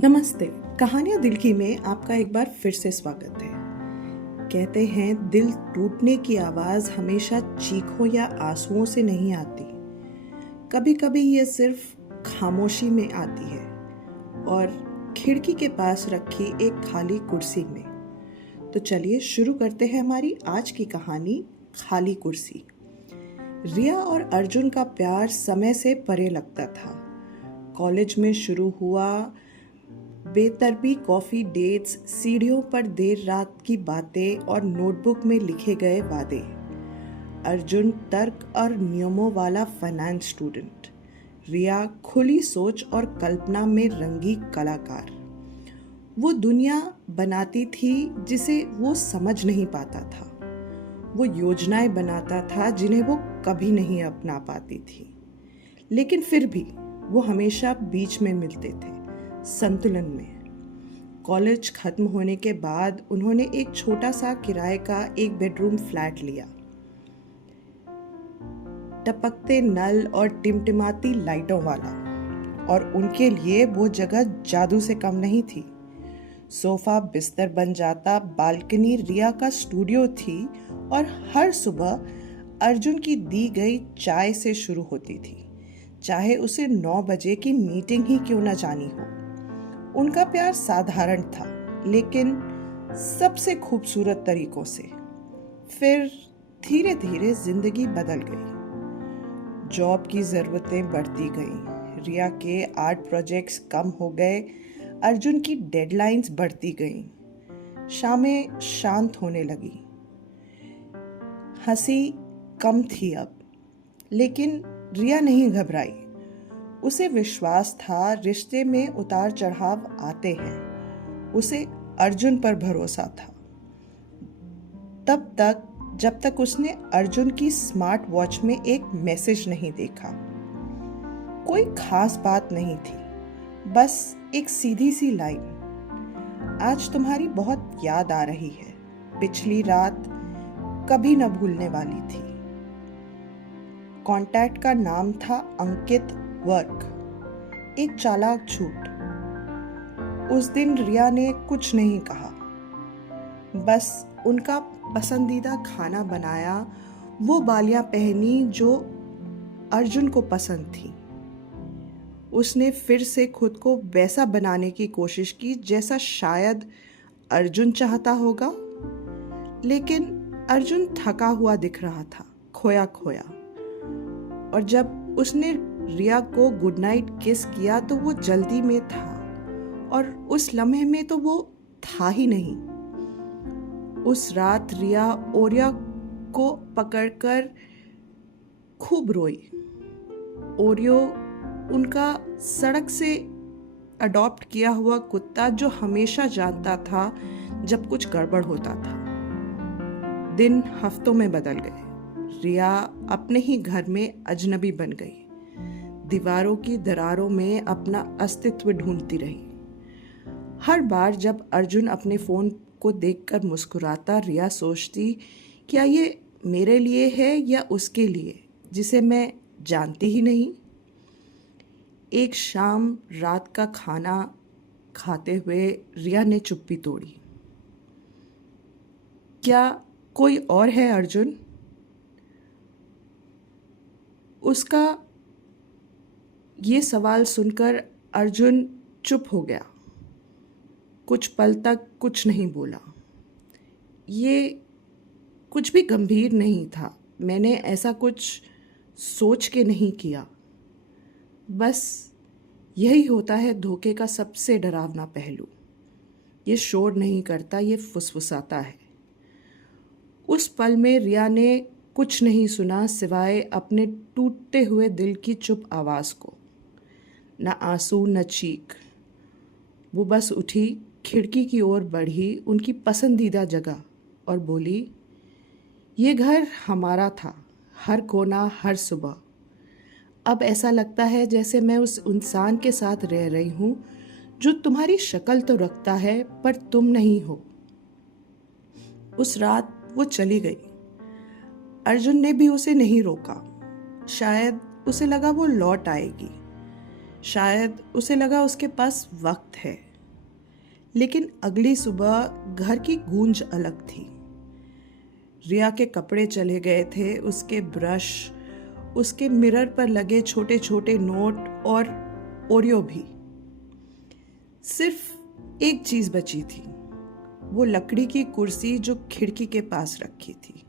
नमस्ते। कहानियाँ दिल की में आपका एक बार फिर से स्वागत है। कहते हैं दिल टूटने की आवाज़ हमेशा चीखों या आंसुओं से नहीं आती। कभी कभी ये सिर्फ खामोशी में आती है और खिड़की के पास रखी एक खाली कुर्सी में। तो चलिए शुरू करते हैं हमारी आज की कहानी, खाली कुर्सी। रिया और अर्जुन का प्यार समय से परे लगता था। कॉलेज में शुरू हुआ बेतरबी कॉफ़ी डेट्स, सीढ़ियों पर देर रात की बातें और नोटबुक में लिखे गए वादे। अर्जुन तर्क और नियमों वाला फाइनेंस स्टूडेंट, रिया खुली सोच और कल्पना में रंगी कलाकार। वो दुनिया बनाती थी जिसे वो समझ नहीं पाता था। वो योजनाएं बनाता था जिन्हें वो कभी नहीं अपना पाती थी, लेकिन फिर भी वो हमेशा बीच में मिलते थे, संतुलन में। कॉलेज खत्म होने के बाद उन्होंने एक छोटा सा किराए का एक बेडरूम फ्लैट लिया। टपकते नल और टिमटिमाती लाइटों वाला, और उनके लिए वो जगह जादू से कम नहीं थी। सोफा बिस्तर बन जाता, बालकनी रिया का स्टूडियो थी और हर सुबह अर्जुन की दी गई चाय से शुरू होती थी, चाहे उसे 9 बजे की मीटिंग ही क्यों न जानी हो। उनका प्यार साधारण था, लेकिन सबसे खूबसूरत तरीकों से। फिर धीरे धीरे जिंदगी बदल गई। जॉब की ज़रूरतें बढ़ती गईं, रिया के आर्ट प्रोजेक्ट्स कम हो गए, अर्जुन की डेडलाइंस बढ़ती गईं, शामें शांत होने लगी, हंसी कम थी अब। लेकिन रिया नहीं घबराई। उसे विश्वास था रिश्ते में उतार चढ़ाव आते हैं। उसे अर्जुन पर भरोसा था, तब तक जब तक उसने अर्जुन की स्मार्ट वॉच में एक मैसेज नहीं देखा। कोई खास बात नहीं थी, बस एक सीधी सी लाइन, आज तुम्हारी बहुत याद आ रही है, पिछली रात कभी न भूलने वाली थी। कॉन्टैक्ट का नाम था अंकित वर्क, एक चालाक झूठ। उस दिन रिया ने कुछ नहीं कहा, बस उनका पसंदीदा खाना बनाया, वो बालियां पहनी जो अर्जुन को पसंद थी। उसने फिर से खुद को वैसा बनाने की कोशिश की जैसा शायद अर्जुन चाहता होगा, लेकिन अर्जुन थका हुआ दिख रहा था, खोया खोया। और जब उसने रिया को गुड नाइट किस किया तो वो जल्दी में था, और उस लम्हे में तो वो था ही नहीं। उस रात रिया ओरिया को पकड़कर खूब रोई। ओरियो उनका सड़क से अडॉप्ट किया हुआ कुत्ता, जो हमेशा जानता था जब कुछ गड़बड़ होता था। दिन हफ्तों में बदल गए। रिया अपने ही घर में अजनबी बन गई, दीवारों की दरारों में अपना अस्तित्व ढूंढती रही। हर बार जब अर्जुन अपने फ़ोन को देखकर मुस्कुराता, रिया सोचती, क्या ये मेरे लिए है या उसके लिए, जिसे मैं जानती ही नहीं। एक शाम रात का खाना खाते हुए रिया ने चुप्पी तोड़ी। क्या कोई और है अर्जुन? उसका ये सवाल सुनकर अर्जुन चुप हो गया। कुछ पल तक कुछ नहीं बोला। ये कुछ भी गंभीर नहीं था, मैंने ऐसा कुछ सोच के नहीं किया। बस यही होता है धोखे का सबसे डरावना पहलू। ये शोर नहीं करता, ये फुसफुसाता है। उस पल में रिया ने कुछ नहीं सुना सिवाय अपने टूटते हुए दिल की चुप आवाज़ को। न आंसू न चीख। वो बस उठी, खिड़की की ओर बढ़ी, उनकी पसंदीदा जगह, और बोली, ये घर हमारा था, हर कोना, हर सुबह। अब ऐसा लगता है जैसे मैं उस इंसान के साथ रह रही हूँ जो तुम्हारी शक्ल तो रखता है पर तुम नहीं हो। उस रात वो चली गई। अर्जुन ने भी उसे नहीं रोका। शायद उसे लगा वो लौट आएगी, शायद उसे लगा उसके पास वक्त है, लेकिन अगली सुबह घर की गूंज अलग थी। रिया के कपड़े चले गए थे, उसके ब्रश, उसके मिरर पर लगे छोटे छोटे नोट और ओरियो भी। सिर्फ एक चीज़ बची थी, वो लकड़ी की कुर्सी जो खिड़की के पास रखी थी।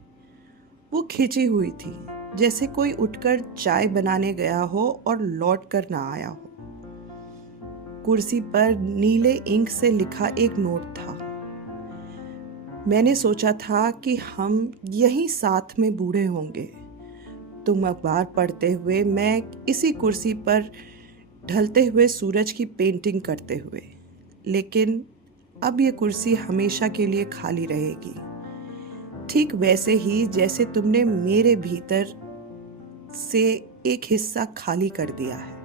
वो खिंची हुई थी, जैसे कोई उठकर चाय बनाने गया हो और लौट कर ना आया हो। कुर्सी पर नीले इंक से लिखा एक नोट था। मैंने सोचा था कि हम यहीं साथ में बूढ़े होंगे, तुम अखबार पढ़ते हुए, मैं इसी कुर्सी पर ढलते हुए सूरज की पेंटिंग करते हुए। लेकिन अब ये कुर्सी हमेशा के लिए खाली रहेगी, ठीक वैसे ही जैसे तुमने मेरे भीतर से एक हिस्सा खाली कर दिया है।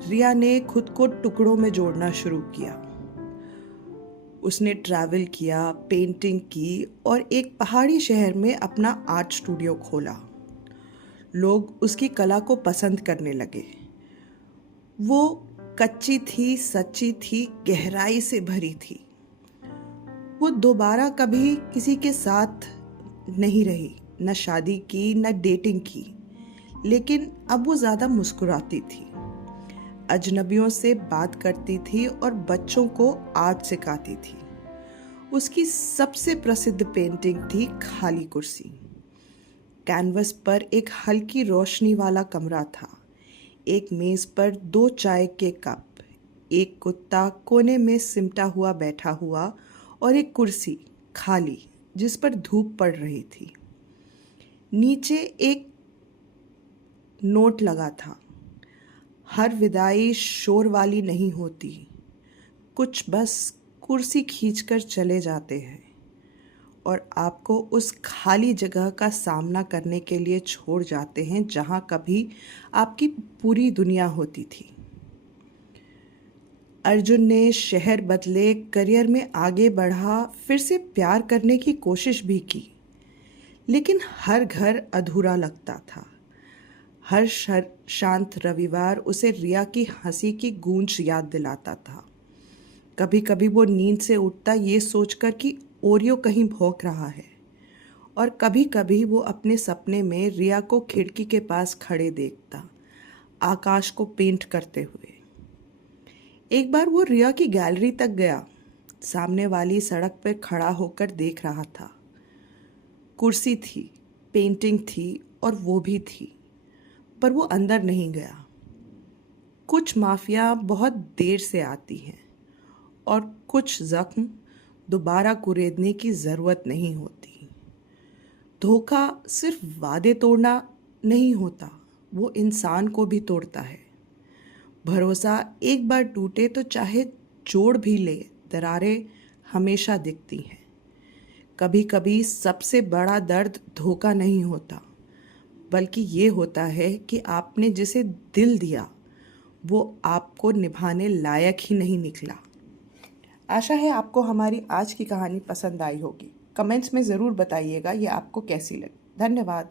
रिया ने खुद को टुकड़ों में जोड़ना शुरू किया। उसने ट्रैवल किया, पेंटिंग की और एक पहाड़ी शहर में अपना आर्ट स्टूडियो खोला। लोग उसकी कला को पसंद करने लगे। वो कच्ची थी, सच्ची थी, गहराई से भरी थी। वो दोबारा कभी किसी के साथ नहीं रही, न शादी की न डेटिंग की, लेकिन अब वो ज़्यादा मुस्कुराती थी, अजनबियों से बात करती थी और बच्चों को आर्ट सिखाती थी। उसकी सबसे प्रसिद्ध पेंटिंग थी खाली कुर्सी। कैनवस पर एक हल्की रोशनी वाला कमरा था, एक मेज़ पर 2 चाय के कप, एक कुत्ता कोने में सिमटा हुआ बैठा हुआ और एक कुर्सी खाली जिस पर धूप पड़ रही थी। नीचे एक नोट लगा था, हर विदाई शोर वाली नहीं होती, कुछ बस कुर्सी खींचकर चले जाते हैं और आपको उस खाली जगह का सामना करने के लिए छोड़ जाते हैं जहां कभी आपकी पूरी दुनिया होती थी। अर्जुन ने शहर बदले, करियर में आगे बढ़ा, फिर से प्यार करने की कोशिश भी की, लेकिन हर घर अधूरा लगता था। हर शांत रविवार उसे रिया की हंसी की गूंज याद दिलाता था। कभी कभी वो नींद से उठता ये सोचकर कि ओरियो कहीं भौंक रहा है, और कभी कभी वो अपने सपने में रिया को खिड़की के पास खड़े देखता, आकाश को पेंट करते हुए। एक बार वो रिया की गैलरी तक गया, सामने वाली सड़क पर खड़ा होकर देख रहा था। कुर्सी थी, पेंटिंग थी और वो भी थी, पर वो अंदर नहीं गया। कुछ माफिया बहुत देर से आती हैं और कुछ जख्म दोबारा कुरेदने की ज़रूरत नहीं होती। धोखा सिर्फ वादे तोड़ना नहीं होता, वो इंसान को भी तोड़ता है। भरोसा एक बार टूटे तो चाहे जोड़ भी ले, दरारें हमेशा दिखती हैं। कभी कभी सबसे बड़ा दर्द धोखा नहीं होता, बल्कि ये होता है कि आपने जिसे दिल दिया वो आपको निभाने लायक ही नहीं निकला। आशा है आपको हमारी आज की कहानी पसंद आई होगी। कमेंट्स में ज़रूर बताइएगा ये आपको कैसी लगी। धन्यवाद।